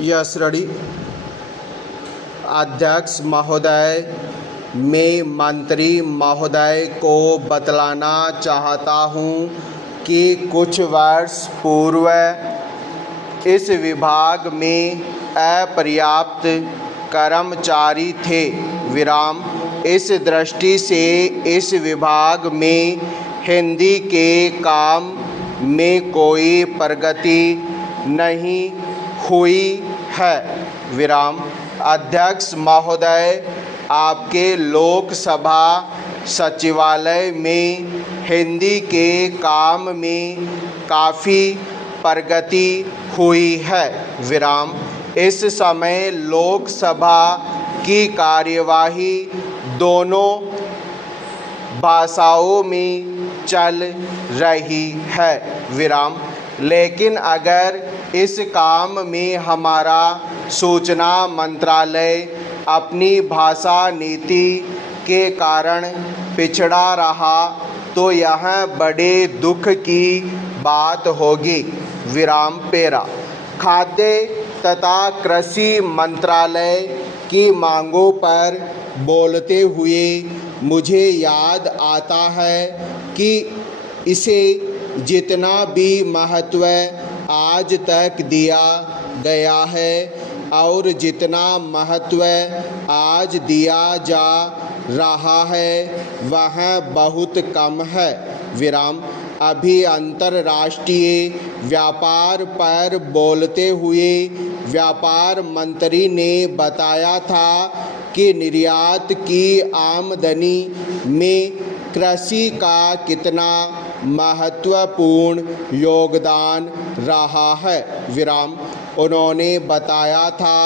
यशरड़ी अध्यक्ष महोदय, मैं मंत्री महोदय को बतलाना चाहता हूं कि कुछ वर्ष पूर्व इस विभाग में अपर्याप्त कर्मचारी थे। इस दृष्टि से इस विभाग में हिंदी के काम में कोई प्रगति नहीं हुई है। अध्यक्ष महोदय, आपके लोकसभा सचिवालय में हिंदी के काम में काफ़ी प्रगति हुई है। इस समय लोकसभा की कार्यवाही दोनों भाषाओं में चल रही है। लेकिन अगर इस काम में हमारा सूचना मंत्रालय अपनी भाषा नीति के कारण पिछड़ा रहा तो यह बड़े दुख की बात होगी। खाद्य तथा कृषि मंत्रालय की मांगों पर बोलते हुए मुझे याद आता है कि इसे जितना भी महत्व आज तक दिया गया है और जितना महत्व आज दिया जा रहा है वह बहुत कम है। अभी अंतर्राष्ट्रीय व्यापार पर बोलते हुए व्यापार मंत्री ने बताया था कि निर्यात की आमदनी में कृषि का कितना महत्वपूर्ण योगदान रहा है। उन्होंने बताया था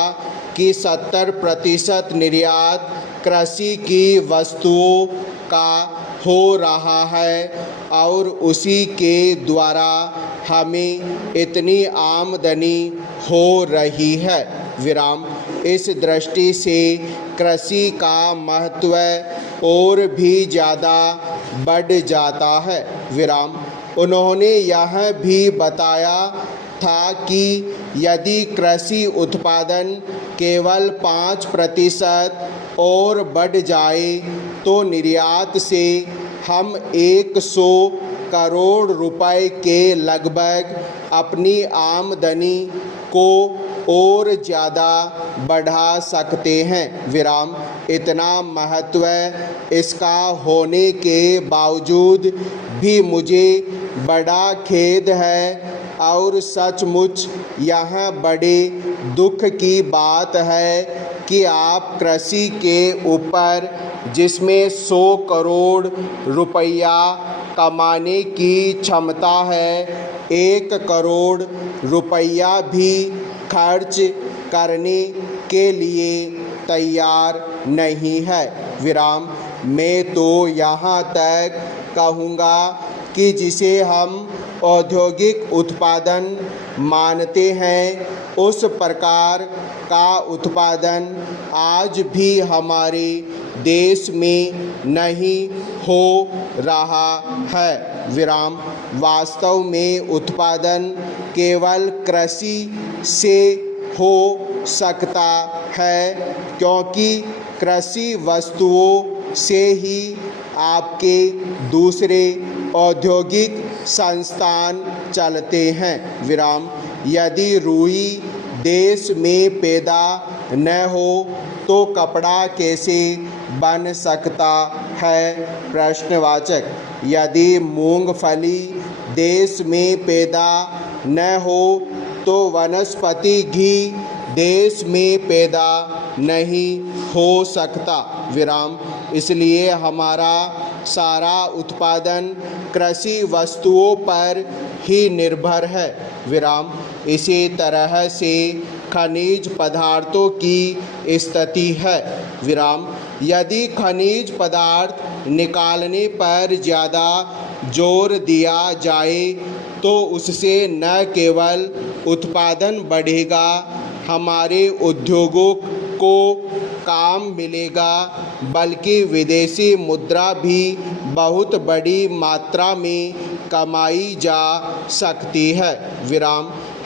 कि 70% निर्यात कृषि की वस्तुओं का हो रहा है और उसी के द्वारा हमें इतनी आमदनी हो रही है। इस दृष्टि से कृषि का महत्व और भी ज़्यादा बढ़ जाता है। उन्होंने यह भी बताया था कि यदि कृषि उत्पादन केवल 5% और बढ़ जाए तो निर्यात से हम 100 करोड़ रुपए के लगभग अपनी आमदनी को और ज़्यादा बढ़ा सकते हैं। इतना महत्व इसका होने के बावजूद भी मुझे बड़ा खेद है और सचमुच यह बड़े दुख की बात है कि आप कृषि के ऊपर जिसमें 100 करोड़ रुपया कमाने की क्षमता है 1 करोड़ रुपया भी खर्च करने के लिए तैयार नहीं है। मैं तो यहाँ तक कहूँगा कि जिसे हम औद्योगिक उत्पादन मानते हैं उस प्रकार का उत्पादन आज भी हमारे देश में नहीं हो रहा है। वास्तव में उत्पादन केवल कृषि से हो सकता है क्योंकि कृषि वस्तुओं से ही आपके दूसरे औद्योगिक संस्थान चलते हैं। यदि रुई देश में पैदा न हो तो कपड़ा कैसे बन सकता है? प्रश्नवाचक। यदि मूंगफली देश में पैदा न हो तो वनस्पति घी देश में पैदा नहीं हो सकता। इसलिए हमारा सारा उत्पादन कृषि वस्तुओं पर ही निर्भर है। इसी तरह से खनिज पदार्थों की स्थिति है। यदि खनिज पदार्थ निकालने पर ज़्यादा जोर दिया जाए तो उससे न केवल उत्पादन बढ़ेगा, हमारे उद्योगों को काम मिलेगा, बल्कि विदेशी मुद्रा भी बहुत बड़ी मात्रा में कमाई जा सकती है।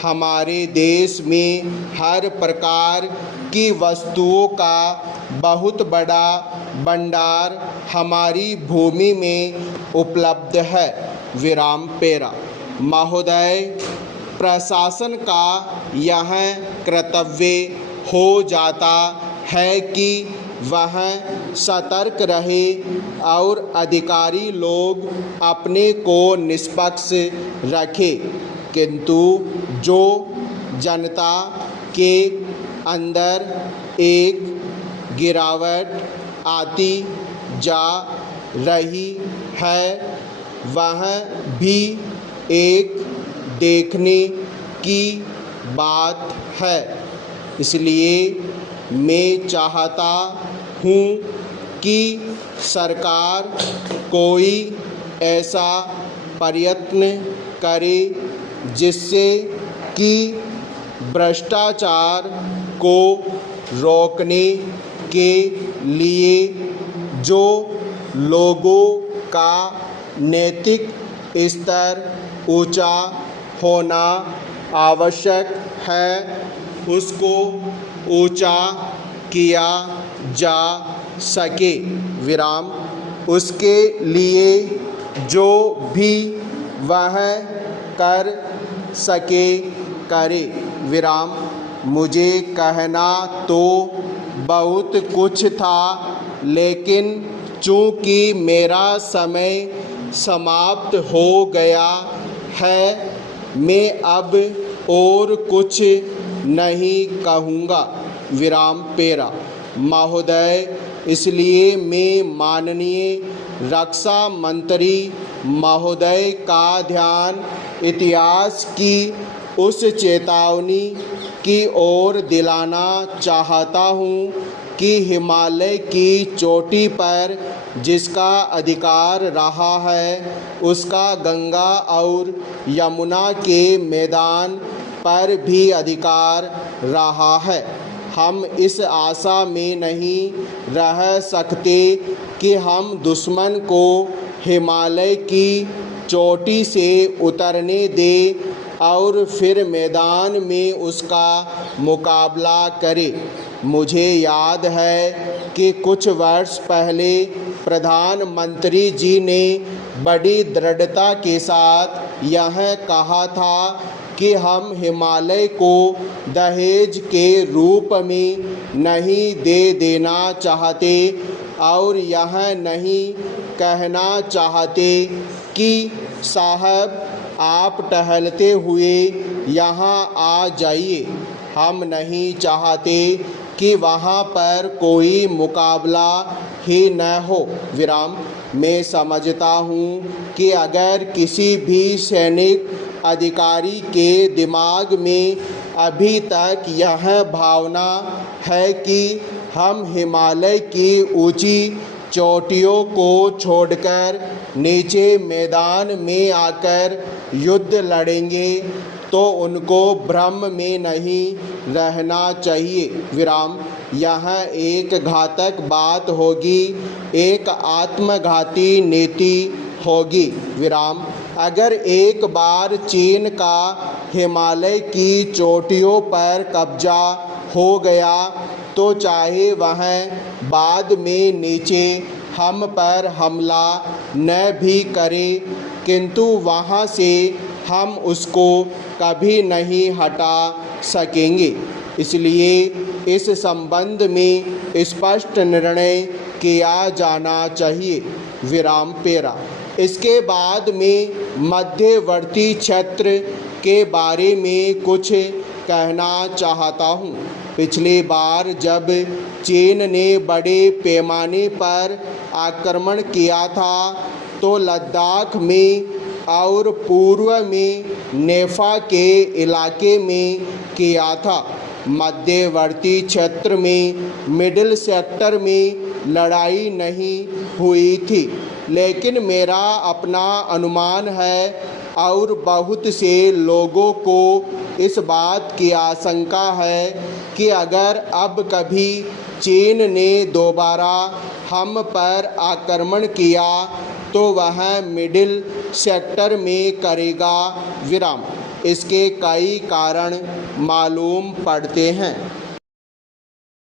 हमारे देश में हर प्रकार की वस्तुओं का बहुत बड़ा भंडार हमारी भूमि में उपलब्ध है। विराम पेरा। महोदय, प्रशासन का यह कर्तव्य हो जाता है कि वह सतर्क रहे और अधिकारी लोग अपने को निष्पक्ष रखे, किंतु जो जनता के अंदर एक गिरावट आती जा रही है वह भी एक देखने की बात है। इसलिए मैं चाहता हूँ कि सरकार कोई ऐसा प्रयत्न करे जिससे कि भ्रष्टाचार को रोकने के लिए जो लोगों का नैतिक स्तर ऊंचा होना आवश्यक है उसको ऊंचा किया जा सके। विराम। उसके लिए जो भी वह कर सके करे। विराम। मुझे कहना तो बहुत कुछ था, लेकिन चूँकि मेरा समय समाप्त हो गया है, मैं अब और कुछ नहीं कहूँगा। विराम पेरा। महोदय, इसलिए मैं माननीय रक्षा मंत्री महोदय का ध्यान इतिहास की उस चेतावनी की ओर दिलाना चाहता हूँ कि हिमालय की चोटी पर जिसका अधिकार रहा है उसका गंगा और यमुना के मैदान पर भी अधिकार रहा है। हम इस आशा में नहीं रह सकते कि हम दुश्मन को हिमालय की चोटी से उतरने दें और फिर मैदान में उसका मुकाबला करें। मुझे याद है कि कुछ वर्ष पहले प्रधानमंत्री जी ने बड़ी दृढ़ता के साथ यह कहा था कि हम हिमालय को दहेज के रूप में नहीं दे देना चाहते और यह नहीं कहना चाहते कि साहब आप टहलते हुए यहाँ आ जाइए। हम नहीं चाहते कि वहाँ पर कोई मुकाबला ही न हो। विराम। मैं समझता हूँ कि अगर किसी भी सैनिक अधिकारी के दिमाग में अभी तक यह भावना है कि हम हिमालय की ऊंची चोटियों को छोड़कर नीचे मैदान में आकर युद्ध लड़ेंगे, तो उनको भ्रम में नहीं रहना चाहिए। विराम। यह एक घातक बात होगी, एक आत्मघाती नीति होगी। विराम। अगर एक बार चीन का हिमालय की चोटियों पर कब्जा हो गया तो चाहे वह बाद में नीचे हम पर हमला न भी करे, किंतु वहाँ से हम उसको कभी नहीं हटा सकेंगे। इसलिए इस संबंध में स्पष्ट निर्णय किया जाना चाहिए। विराम पेरा। इसके बाद में मध्यवर्ती क्षेत्र के बारे में कुछ कहना चाहता हूँ। पिछली बार जब चीन ने बड़े पैमाने पर आक्रमण किया था तो लद्दाख में और पूर्व में नेफा के इलाके में किया था। मध्यवर्ती क्षेत्र में मिडिल सेक्टर में लड़ाई नहीं हुई थी, लेकिन मेरा अपना अनुमान है और बहुत से लोगों को इस बात की आशंका है कि अगर अब कभी चीन ने दोबारा हम पर आक्रमण किया तो वह मिडिल सेक्टर में करेगा। विराम। इसके कई कारण मालूम पड़ते हैं।